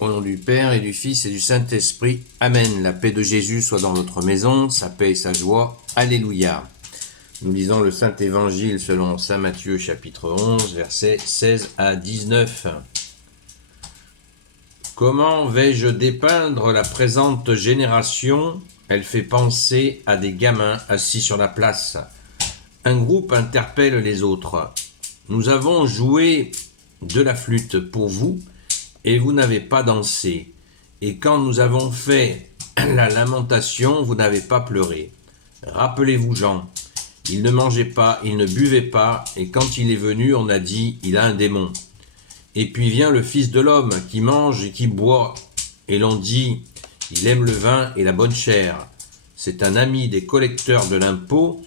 Au nom du Père et du Fils et du Saint-Esprit. Amen. La paix de Jésus soit dans votre maison, sa paix et sa joie. Alléluia. Nous lisons le Saint-Évangile selon saint Matthieu chapitre 11, versets 16 à 19. Comment vais-je dépeindre la présente génération? Elle fait penser à des gamins assis sur la place. Un groupe interpelle les autres. Nous avons joué de la flûte pour vous, et vous n'avez pas dansé. Et quand nous avons fait la lamentation, vous n'avez pas pleuré. Rappelez-vous Jean, il ne mangeait pas, il ne buvait pas, et quand il est venu, on a dit, il a un démon. Et puis vient le Fils de l'homme qui mange et qui boit, et l'on dit, il aime le vin et la bonne chair. C'est un ami des collecteurs de l'impôt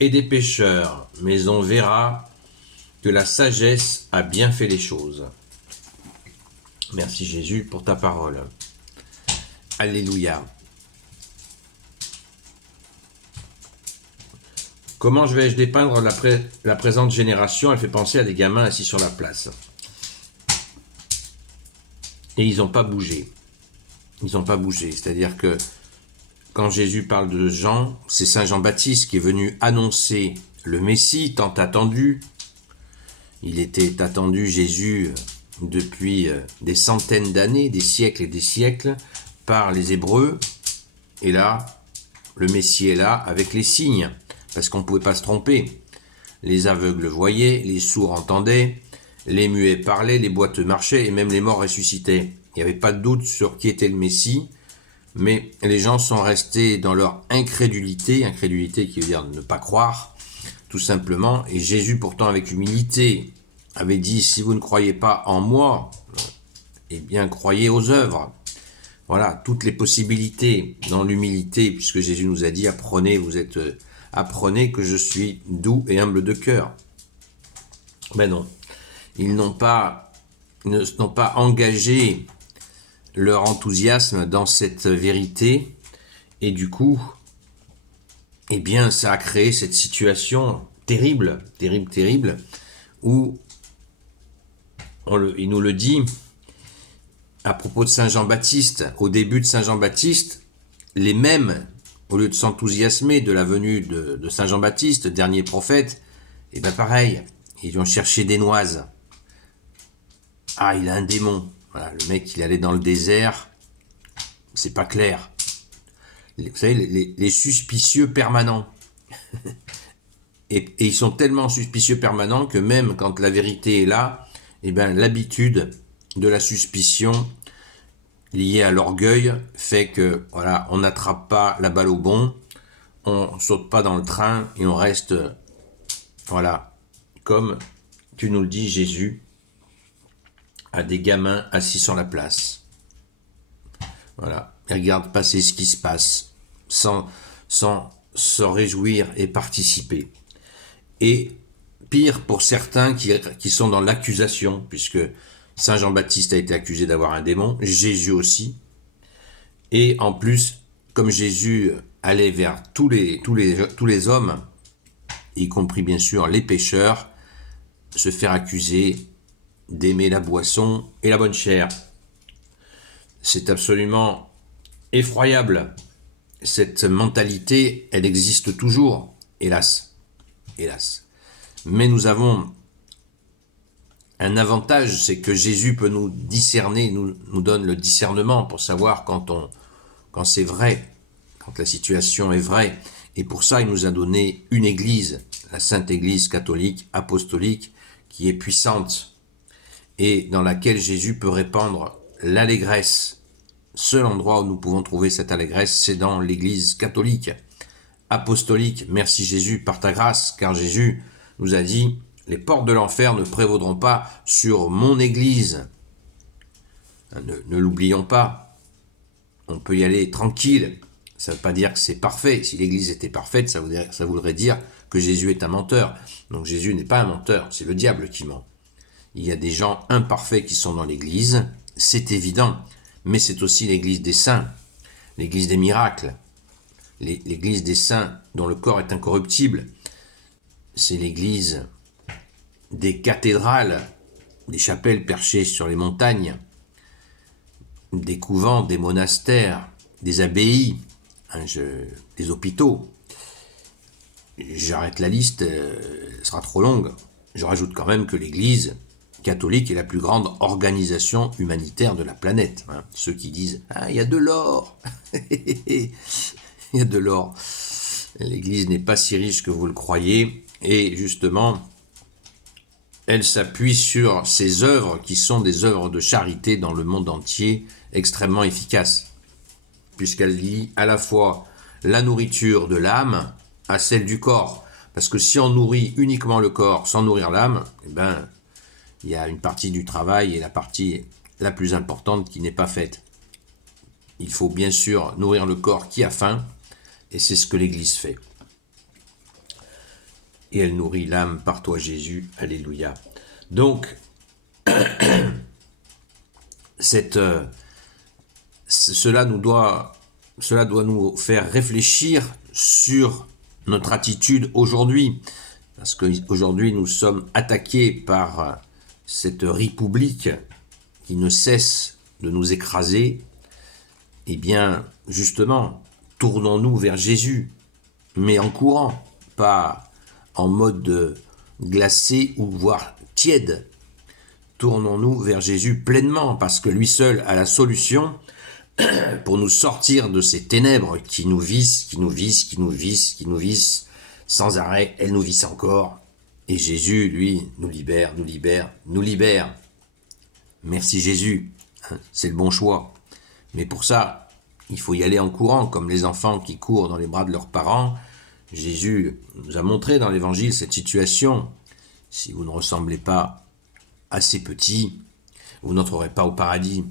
et des pécheurs, mais on verra que la sagesse a bien fait les choses. Merci Jésus pour ta parole. Alléluia. Comment vais-je dépeindre la présente génération? Elle fait penser à des gamins assis sur la place. Et ils n'ont pas bougé. Ils n'ont pas bougé. C'est-à-dire que quand Jésus parle de Jean, c'est Saint Jean-Baptiste qui est venu annoncer le Messie tant attendu. Il était attendu, Jésus, depuis des centaines d'années, des siècles et des siècles, par les Hébreux. Et là, le Messie est là avec les signes, parce qu'on ne pouvait pas se tromper. Les aveugles voyaient, les sourds entendaient, les muets parlaient, les boiteux marchaient et même les morts ressuscitaient. Il n'y avait pas de doute sur qui était le Messie, mais les gens sont restés dans leur incrédulité qui veut dire ne pas croire, tout simplement. Et Jésus, pourtant avec humilité, avait dit, si vous ne croyez pas en moi, eh bien croyez aux œuvres. Voilà, toutes les possibilités dans l'humilité, puisque Jésus nous a dit, apprenez que je suis doux et humble de cœur. Mais non, ils ne sont pas engagé leur enthousiasme dans cette vérité, et du coup, eh bien, ça a créé cette situation terrible, où il nous le dit à propos de Saint Jean-Baptiste. Au début de Saint Jean-Baptiste, les mêmes, au lieu de s'enthousiasmer de la venue de Saint Jean-Baptiste, dernier prophète, et bien pareil, ils ont cherché des noises. Ah, il a un démon. Voilà, le mec, il allait dans le désert, c'est pas clair. Vous savez, les suspicieux permanents. et ils sont tellement suspicieux permanents que même quand la vérité est là, eh ben, l'habitude de la suspicion liée à l'orgueil fait que, voilà, on n'attrape pas la balle au bon, on saute pas dans le train et on reste, voilà, comme tu nous le dis, Jésus, à des gamins assis sur la place. Voilà, ils regardent passer ce qui se passe, sans se réjouir et participer. Et pire pour certains qui sont dans l'accusation, puisque Saint Jean-Baptiste a été accusé d'avoir un démon, Jésus aussi. Et en plus, comme Jésus allait vers tous les hommes, y compris bien sûr les pécheurs, se faire accuser d'aimer la boisson et la bonne chair. C'est absolument effroyable. Cette mentalité, elle existe toujours, hélas. Mais nous avons un avantage, c'est que Jésus peut nous discerner, nous donne le discernement pour savoir quand c'est vrai, quand la situation est vraie. Et pour ça, il nous a donné une église, la Sainte Église catholique, apostolique, qui est puissante et dans laquelle Jésus peut répandre l'allégresse. Seul endroit où nous pouvons trouver cette allégresse, c'est dans l'Église catholique, apostolique. Merci Jésus par ta grâce, car Jésus nous a dit, les portes de l'enfer ne prévaudront pas sur mon Église. Ne l'oublions pas, on peut y aller tranquille. Ça ne veut pas dire que c'est parfait. Si l'Église était parfaite, ça voudrait dire que Jésus est un menteur. Donc Jésus n'est pas un menteur, c'est le diable qui ment. Il y a des gens imparfaits qui sont dans l'Église, c'est évident, mais c'est aussi l'Église des saints, l'Église des miracles, l'Église des saints dont le corps est incorruptible. C'est l'Église des cathédrales, des chapelles perchées sur les montagnes, des couvents, des monastères, des abbayes, hein, des hôpitaux. J'arrête la liste, elle sera trop longue. Je rajoute quand même que l'Église catholique est la plus grande organisation humanitaire de la planète. Hein. Ceux qui disent « Ah, il y a de l'or !» Il y a de l'or. L'Église n'est pas si riche que vous le croyez. Et justement, elle s'appuie sur ses œuvres qui sont des œuvres de charité dans le monde entier, extrêmement efficaces. Puisqu'elle lie à la fois la nourriture de l'âme à celle du corps. Parce que si on nourrit uniquement le corps sans nourrir l'âme, eh ben, il y a une partie du travail et la partie la plus importante qui n'est pas faite. Il faut bien sûr nourrir le corps qui a faim, et c'est ce que l'Église fait. Et elle nourrit l'âme par toi Jésus, alléluia. Donc, cela doit nous faire réfléchir sur notre attitude aujourd'hui, parce qu'aujourd'hui nous sommes attaqués par cette république qui ne cesse de nous écraser. Eh bien, justement, tournons-nous vers Jésus, mais en courant, pas en mode glacé ou voire tiède. Tournons-nous vers Jésus pleinement, parce que lui seul a la solution pour nous sortir de ces ténèbres qui nous vissent, qui nous vissent sans arrêt. Elles nous vissent encore. Et Jésus, lui, nous libère. Merci Jésus, hein, c'est le bon choix. Mais pour ça, il faut y aller en courant, comme les enfants qui courent dans les bras de leurs parents. Jésus nous a montré dans l'Évangile cette situation. Si vous ne ressemblez pas à ces petits, vous n'entrerez pas au paradis.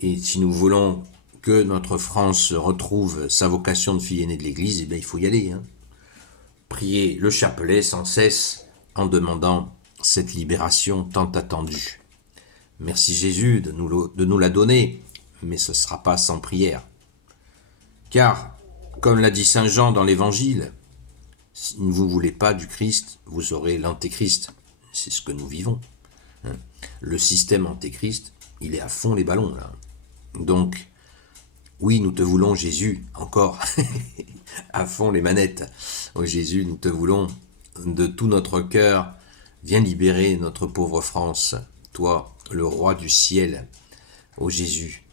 Et si nous voulons que notre France retrouve sa vocation de fille aînée de l'Église, eh bien, il faut y aller. Hein. Prier le chapelet sans cesse en demandant cette libération tant attendue. Merci Jésus de nous la donner, mais ce ne sera pas sans prière. Car, comme l'a dit Saint Jean dans l'Évangile, si vous ne voulez pas du Christ, vous aurez l'Antéchrist. C'est ce que nous vivons. Hein. Le système Antéchrist, il est à fond les ballons, là. Donc, oui, nous te voulons, Jésus, encore, à fond les manettes. Oh Jésus, nous te voulons de tout notre cœur. Viens libérer notre pauvre France, toi, le roi du ciel. Oh Jésus,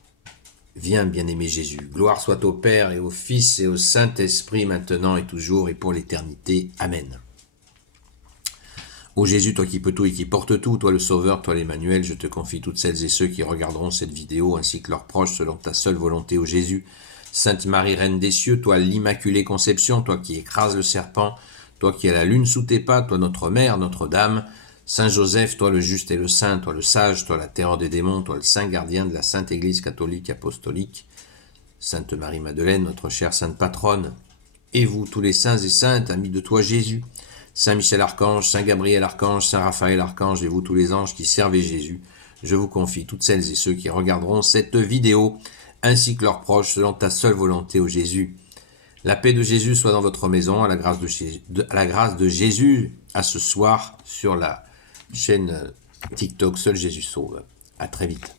viens, bien-aimé Jésus. Gloire soit au Père et au Fils et au Saint-Esprit, maintenant et toujours et pour l'éternité. Amen. Ô Jésus, toi qui peux tout et qui portes tout, toi le Sauveur, toi l'Emmanuel, je te confie toutes celles et ceux qui regarderont cette vidéo, ainsi que leurs proches, selon ta seule volonté, ô Jésus. Sainte Marie, Reine des cieux, toi l'Immaculée Conception, toi qui écrases le serpent, toi qui as la lune sous tes pas, toi notre Mère, Notre-Dame, Saint Joseph, toi le juste et le saint, toi le sage, toi la terreur des démons, toi le saint gardien de la Sainte Église catholique apostolique, Sainte Marie-Madeleine, notre chère Sainte Patronne, et vous, tous les saints et saintes, amis de toi Jésus, Saint Michel Archange, Saint Gabriel Archange, Saint Raphaël Archange, et vous tous les anges qui servez Jésus, je vous confie toutes celles et ceux qui regarderont cette vidéo, ainsi que leurs proches, selon ta seule volonté, ô Jésus. La paix de Jésus soit dans votre maison, à la grâce de Jésus, à ce soir, sur la chaîne TikTok Seul Jésus Sauve. À très vite.